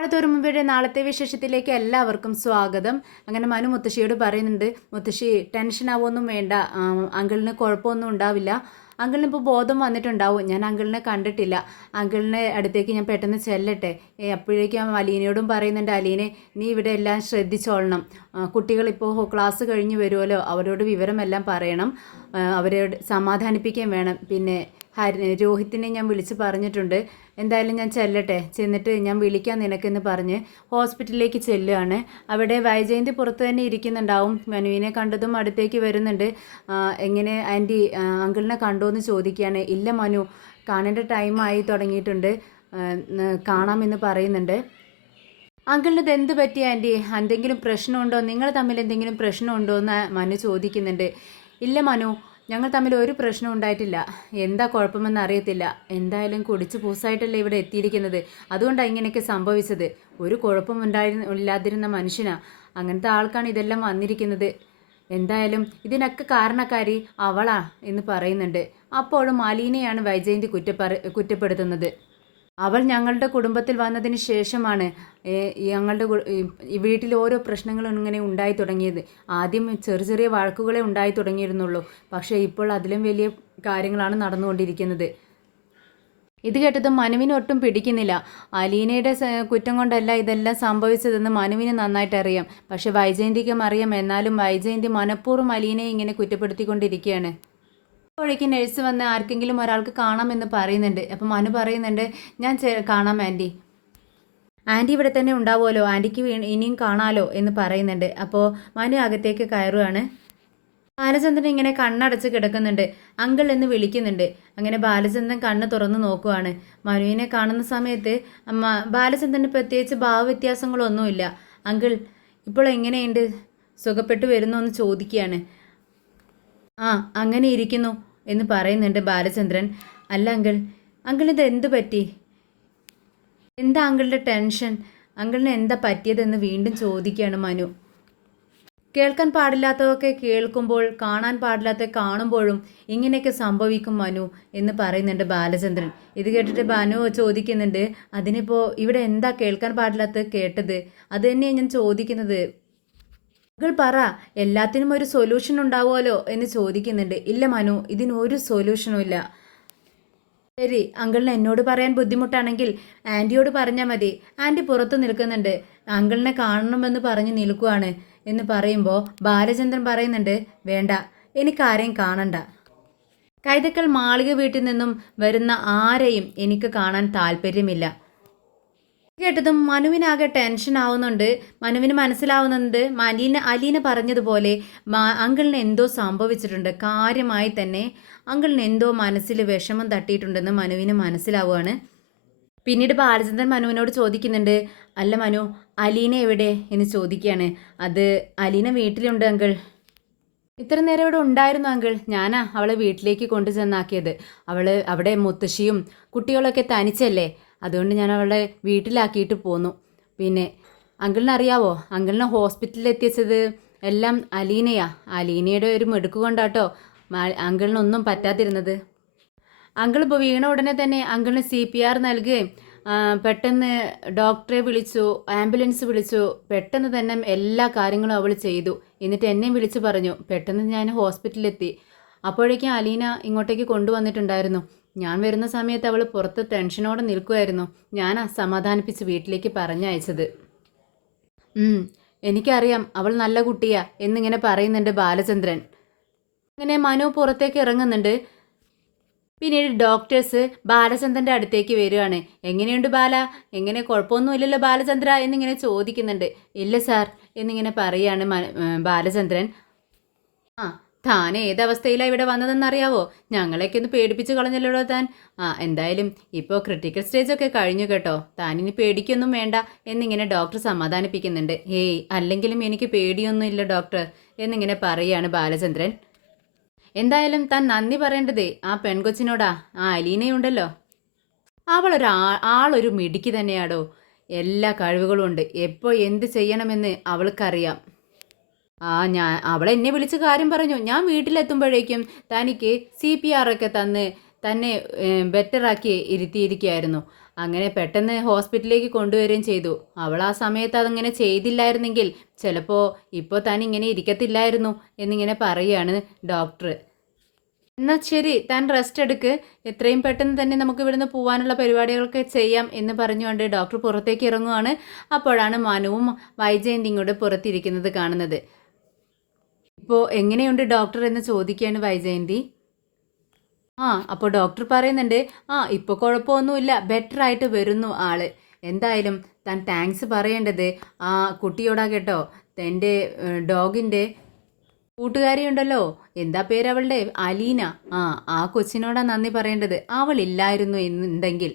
അടുത്തൊരു മുമ്പേ നാളത്തെ വിശേഷത്തിലേക്ക് എല്ലാവർക്കും സ്വാഗതം. അങ്ങനെ മനു മുത്തശ്ശിയോട് പറയുന്നുണ്ട്, മുത്തശ്ശി ടെൻഷൻ ആവുമൊന്നും വേണ്ട, അങ്കിളിന് കുഴപ്പമൊന്നും ഉണ്ടാവില്ല. അങ്കിളിന് ഇപ്പോൾ ബോധം വന്നിട്ടുണ്ടാവും. ഞാൻ അങ്കിളിനെ കണ്ടിട്ടില്ല. അങ്കിളിനെ അടുത്തേക്ക് ഞാൻ പെട്ടെന്ന് ചെല്ലട്ടെ. അപ്പോഴേക്കും അലീനയോടും പറയുന്നുണ്ട്, അലീനെ നീ ഇവിടെ എല്ലാം ശ്രദ്ധിച്ചോളണം. കുട്ടികളിപ്പോൾ ക്ലാസ് കഴിഞ്ഞ് വരുമല്ലോ, അവരോട് വിവരമെല്ലാം പറയണം. അവരോട് സമാധാനിപ്പിക്കുകയും വേണം. പിന്നെ രോഹിത്തിനെ ഞാൻ വിളിച്ച് പറഞ്ഞിട്ടുണ്ട്. എന്തായാലും ഞാൻ ചെല്ലട്ടെ, ചെന്നിട്ട് ഞാൻ വിളിക്കാം നിനക്കെന്ന് പറഞ്ഞ് ഹോസ്പിറ്റലിലേക്ക് ചെല്ലുകയാണ്. അവിടെ വൈജയന്തി പുറത്ത് തന്നെ ഇരിക്കുന്നുണ്ടാവും. മനുവിനെ കണ്ടതും അടുത്തേക്ക് വരുന്നുണ്ട്. എങ്ങനെ ആൻറ്റി അങ്കിളിനെ കണ്ടോ എന്ന് ചോദിക്കുകയാണ്. ഇല്ല മനു, കാണേണ്ട ടൈമായി തുടങ്ങിയിട്ടുണ്ട്, കാണാമെന്ന് പറയുന്നുണ്ട്. അങ്കിളിന് ഇത് എന്ത് പറ്റി ആൻറ്റി? എന്തെങ്കിലും പ്രശ്നമുണ്ടോ? നിങ്ങൾ തമ്മിൽ എന്തെങ്കിലും പ്രശ്നമുണ്ടോ എന്ന് മനു ചോദിക്കുന്നുണ്ട്. ഇല്ല മനു, ഞങ്ങൾ തമ്മിൽ ഒരു പ്രശ്നം ഉണ്ടായിട്ടില്ല. എന്താ കുഴപ്പമെന്ന് അറിയത്തില്ല. എന്തായാലും കുടിച്ച് പൂസായിട്ടല്ലേ ഇവിടെ എത്തിയിരിക്കുന്നത്. അതുകൊണ്ടാണ് ഇങ്ങനെയൊക്കെ സംഭവിച്ചത്. ഒരു ഇല്ലാതിരുന്ന മനുഷ്യനാ, അങ്ങനത്തെ ആൾക്കാണ് ഇതെല്ലാം വന്നിരിക്കുന്നത്. എന്തായാലും ഇതിനൊക്കെ കാരണക്കാരി അവളാ എന്ന് പറയുന്നുണ്ട്. അപ്പോഴും അലീനയാണ് വൈജയന്തി കുറ്റപ്പെടുത്തുന്നത്. അവൾ ഞങ്ങളുടെ കുടുംബത്തിൽ വന്നതിന് ശേഷമാണ് ഞങ്ങളുടെ വീട്ടിൽ ഓരോ പ്രശ്നങ്ങളും ഇങ്ങനെ ഉണ്ടായി തുടങ്ങിയത്. ആദ്യം ചെറിയ ചെറിയ വഴക്കുകളെ ഉണ്ടായി തുടങ്ങിയിരുന്നുള്ളൂ. പക്ഷേ ഇപ്പോൾ അതിലും വലിയ കാര്യങ്ങളാണ് നടന്നുകൊണ്ടിരിക്കുന്നത്. ഇത് കേട്ടതും മനുവിന് ഒട്ടും പിടിക്കുന്നില്ല. അലീനയുടെ കുറ്റം കൊണ്ടല്ല ഇതെല്ലാം സംഭവിച്ചതെന്ന് മനുവിന് നന്നായിട്ട് അറിയാം. പക്ഷെ വൈജയന്തിക്കും അറിയാം. എന്നാലും വൈജയന്തി മനഃപൂർവ്വം അലീനയെ ഇങ്ങനെ കുറ്റപ്പെടുത്തിക്കൊണ്ടിരിക്കുകയാണ്. അപ്പോഴേക്ക് നഴ്സ് വന്ന് ആർക്കെങ്കിലും ഒരാൾക്ക് കാണാമെന്ന് പറയുന്നുണ്ട്. അപ്പം മനു പറയുന്നുണ്ട്, ഞാൻ കാണാം ആൻറ്റി. ആൻറ്റി ഇവിടെ തന്നെ ഉണ്ടാവുമല്ലോ, ആൻറ്റിക്ക് ഇനിയും കാണാമല്ലോ എന്ന് പറയുന്നുണ്ട്. അപ്പോൾ മനു അകത്തേക്ക് കയറുകയാണ്. ബാലചന്ദ്രൻ ഇങ്ങനെ കണ്ണടച്ച് കിടക്കുന്നുണ്ട്. അങ്കിൾ എന്ന് വിളിക്കുന്നുണ്ട്. അങ്ങനെ ബാലചന്ദ്രൻ കണ്ണ് തുറന്ന് നോക്കുവാണ്. മനുവിനെ കാണുന്ന സമയത്ത് ബാലചന്ദ്രന് പ്രത്യേകിച്ച് ഭാവവ്യത്യാസങ്ങളൊന്നുമില്ല. അങ്കിൾ ഇപ്പോൾ എങ്ങനെയുണ്ട്, സുഖപ്പെട്ടു വരുന്നു എന്ന് ചോദിക്കുകയാണ്. അങ്ങനെ ഇരിക്കുന്നു എന്ന് പറയുന്നുണ്ട് ബാലചന്ദ്രൻ. അല്ല അങ്കിളിന് എന്ത് പറ്റി? എന്താ അങ്കിളുടെ ടെൻഷൻ? അങ്കിളിന് എന്താ പറ്റിയതെന്ന് വീണ്ടും ചോദിക്കുകയാണ് മനു. കേൾക്കാൻ പാടില്ലാത്തതൊക്കെ കേൾക്കുമ്പോൾ, കാണാൻ പാടില്ലാത്ത കാണുമ്പോഴും ഇങ്ങനെയൊക്കെ സംഭവിക്കും മനു എന്ന് പറയുന്നുണ്ട് ബാലചന്ദ്രൻ. ഇത് കേട്ടിട്ട് മനു ചോദിക്കുന്നുണ്ട്, അതിനിപ്പോൾ ഇവിടെ എന്താ കേൾക്കാൻ പാടില്ലാത്തത് കേട്ടത്? അത് തന്നെയാണ് ഞാൻ ചോദിക്കുന്നത്. അങ്കിൾ പറ, എല്ലാത്തിനും ഒരു സൊല്യൂഷൻ ഉണ്ടാവുമല്ലോ എന്ന് ചോദിക്കുന്നുണ്ട്. ഇല്ല മനു, ഇതിനൊരു സൊല്യൂഷനും ഇല്ല. ശരി, അങ്കിളിന് എന്നോട് പറയാൻ ബുദ്ധിമുട്ടാണെങ്കിൽ ആൻറ്റിയോട് പറഞ്ഞാൽ മതി. ആൻറ്റി പുറത്ത് നിൽക്കുന്നുണ്ട്, അങ്കിളിനെ കാണണമെന്ന് പറഞ്ഞ് നിൽക്കുവാണ് എന്ന് പറയുമ്പോൾ ബാലചന്ദ്രൻ പറയുന്നുണ്ട്, വേണ്ട, എനിക്കാരെയും കാണണ്ട. കൈതക്കൽ മാളിക വീട്ടിൽ നിന്നും വരുന്ന ആരെയും എനിക്ക് കാണാൻ താല്പര്യമില്ല. കേട്ടതും മനുവിനാകെ ടെൻഷൻ ആവുന്നുണ്ട്. മനുവിന് മനസ്സിലാവുന്നുണ്ട് അലീന പറഞ്ഞതുപോലെ അങ്കിളിന് എന്തോ സംഭവിച്ചിട്ടുണ്ട്. കാര്യമായി തന്നെ അങ്കിളിന് എന്തോ മനസ്സിൽ വിഷമം തട്ടിയിട്ടുണ്ടെന്ന് മനുവിന് മനസ്സിലാവുകയാണ്. പിന്നീട് ബാലചന്ദ്രൻ മനുവിനോട് ചോദിക്കുന്നുണ്ട്, അല്ല മനു, അലീന എവിടെ എന്ന് ചോദിക്കുകയാണ്. അത് അലീന വീട്ടിലുണ്ട് അങ്കിൾ. ഇത്ര നേരം ഇവിടെ ഉണ്ടായിരുന്നു അങ്കിൾ. ഞാനാ അവളെ വീട്ടിലേക്ക് കൊണ്ടു ചെന്നാക്കിയത്. അവിടെ മുത്തശ്ശിയും കുട്ടികളൊക്കെ തനിച്ചല്ലേ, അതുകൊണ്ട് ഞാൻ അവളെ വീട്ടിലാക്കിയിട്ട് പോന്നു. പിന്നെ അങ്കിളിനെ അറിയാവോ, അങ്കിളിനെ ഹോസ്പിറ്റലിൽ എത്തിച്ചത് എല്ലാം അലീനയാ. അലീനയുടെ ഒരു മിടുക്ക് കൊണ്ടാട്ടോ അങ്കിളിനൊന്നും പറ്റാതിരുന്നത്. അങ്കിൾ ഇപ്പോൾ വീണ ഉടനെ തന്നെ അങ്കിളിന് CPR നൽകുകയും പെട്ടെന്ന് ഡോക്ടറെ വിളിച്ചു, ആംബുലൻസ് വിളിച്ചു. പെട്ടെന്ന് തന്നെ എല്ലാ കാര്യങ്ങളും അവൾ ചെയ്തു. എന്നിട്ട് എന്നെയും വിളിച്ച് പറഞ്ഞു. പെട്ടെന്ന് ഞാൻ ഹോസ്പിറ്റലിലെത്തി. അപ്പോഴേക്കും അലീന ഇങ്ങോട്ടേക്ക് കൊണ്ടുവന്നിട്ടുണ്ടായിരുന്നു. ഞാൻ വരുന്ന സമയത്ത് അവൾ പുറത്ത് ടെൻഷനോടെ നിൽക്കുമായിരുന്നു. ഞാനാ സമാധാനിപ്പിച്ച് വീട്ടിലേക്ക് പറഞ്ഞയച്ചത്. എനിക്കറിയാം അവൾ നല്ല കുട്ടിയാ എന്നിങ്ങനെ പറയുന്നുണ്ട് ബാലചന്ദ്രൻ. അങ്ങനെ മനു പുറത്തേക്ക് ഇറങ്ങുന്നുണ്ട്. പിന്നീട് ഡോക്ടേഴ്സ് ബാലചന്ദ്രൻ്റെ അടുത്തേക്ക് വരികയാണ്. എങ്ങനെയുണ്ട് ബാല, എങ്ങനെ കുഴപ്പമൊന്നുമില്ലല്ലോ ബാലചന്ദ്ര എന്നിങ്ങനെ ചോദിക്കുന്നുണ്ട്. ഇല്ല സാർ എന്നിങ്ങനെ പറയാണ് ബാലചന്ദ്രൻ. താൻ ഏതവസ്ഥയിലാണ് ഇവിടെ വന്നതെന്നറിയാവോ? ഞങ്ങളെയൊക്കെ ഒന്ന് പേടിപ്പിച്ച് കളഞ്ഞല്ലോ താൻ. എന്തായാലും ഇപ്പോൾ ക്രിട്ടിക്കൽ സ്റ്റേജൊക്കെ കഴിഞ്ഞു കേട്ടോ, താനിനി പേടിക്കൊന്നും വേണ്ട എന്നിങ്ങനെ ഡോക്ടർ സമാധാനിപ്പിക്കുന്നുണ്ട്. ഹേയ്, അല്ലെങ്കിലും എനിക്ക് പേടിയൊന്നുമില്ല ഡോക്ടർ എന്നിങ്ങനെ പറയുകയാണ് ബാലചന്ദ്രൻ. എന്തായാലും താൻ നന്ദി പറയേണ്ടതേ ആ പെൺകൊച്ചിനോടാ, അലീനയുണ്ടല്ലോ. ആളൊരു മിടുക്കി തന്നെയാടോ. എല്ലാ കഴിവുകളും ഉണ്ട്. എപ്പോൾ എന്ത് ചെയ്യണമെന്ന് അവൾക്കറിയാം. അവൾ എന്നെ വിളിച്ച് കാര്യം പറഞ്ഞു. ഞാൻ വീട്ടിലെത്തുമ്പോഴേക്കും തനിക്ക് CPR ഒക്കെ തന്ന് തന്നെ ബെറ്ററാക്കി ഇരുത്തിയിരിക്കുകയായിരുന്നു. അങ്ങനെ പെട്ടെന്ന് ഹോസ്പിറ്റലിലേക്ക് കൊണ്ടുവരികയും ചെയ്തു. അവൾ ആ സമയത്ത് അതങ്ങനെ ചെയ്തില്ലായിരുന്നെങ്കിൽ ചിലപ്പോൾ ഇപ്പോൾ താൻ ഇങ്ങനെ ഇരിക്കത്തില്ലായിരുന്നു എന്നിങ്ങനെ പറയുകയാണ് ഡോക്ടർ. എന്നാൽ ശരി, താൻ റെസ്റ്റ് എടുക്ക്. എത്രയും പെട്ടെന്ന് തന്നെ നമുക്ക് ഇവിടുന്ന് പോകാനുള്ള പരിപാടികളൊക്കെ ചെയ്യാം എന്ന് പറഞ്ഞുകൊണ്ട് ഡോക്ടർ പുറത്തേക്ക് ഇറങ്ങുവാണ്. അപ്പോഴാണ് മനുവും വൈജയന്തിയും കൂടെ പുറത്തിരിക്കുന്നത് കാണുന്നത്. ഇപ്പോൾ എങ്ങനെയുണ്ട് ഡോക്ടർ എന്ന് ചോദിക്കുകയാണ് വൈജയന്തി. അപ്പോൾ ഡോക്ടർ പറയുന്നുണ്ട്, ഇപ്പോൾ കുഴപ്പമൊന്നുമില്ല, ബെറ്റർ ആയിട്ട് വരുന്നു ആള്. എന്തായാലും താൻ താങ്ക്സ് പറയേണ്ടത് ആ കുട്ടിയോടാ കേട്ടോ. എൻ്റെ ഡോഗിൻ്റെ കൂട്ടുകാരിയുണ്ടല്ലോ, എന്താ പേര് അവളുടെ, അലീന. ആ കൊച്ചിനോടാ നന്ദി പറയേണ്ടത്. അവളില്ലായിരുന്നു എന്നുണ്ടെങ്കിൽ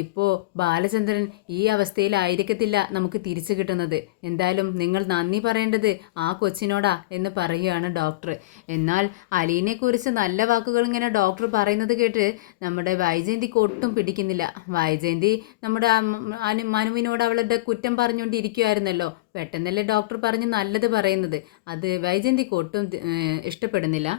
ഇപ്പോൾ ബാലചന്ദ്രൻ ഈ അവസ്ഥയിലായിരിക്കത്തില്ല നമുക്ക് തിരിച്ചു കിട്ടുന്നത്. എന്തായാലും നിങ്ങൾ നന്ദി പറയേണ്ടത് ആ കൊച്ചിനോടാ എന്ന് പറയുകയാണ് ഡോക്ടർ. എന്നാൽ അലീനെക്കുറിച്ച് നല്ല വാക്കുകൾ ഇങ്ങനെ ഡോക്ടർ പറയുന്നത് കേട്ട് നമ്മുടെ വൈജയന്തിക്ക് ഒട്ടും പിടിക്കുന്നില്ല. വൈജയന്തി നമ്മുടെ മനുവിനോട് അവളുടെ കുറ്റം പറഞ്ഞുകൊണ്ടിരിക്കുമായിരുന്നല്ലോ. പെട്ടെന്നല്ലേ ഡോക്ടർ പറഞ്ഞ് നല്ലത് പറയുന്നത്. അത് വൈജയന്തിക്ക് ഒട്ടും ഇഷ്ടപ്പെടുന്നില്ല.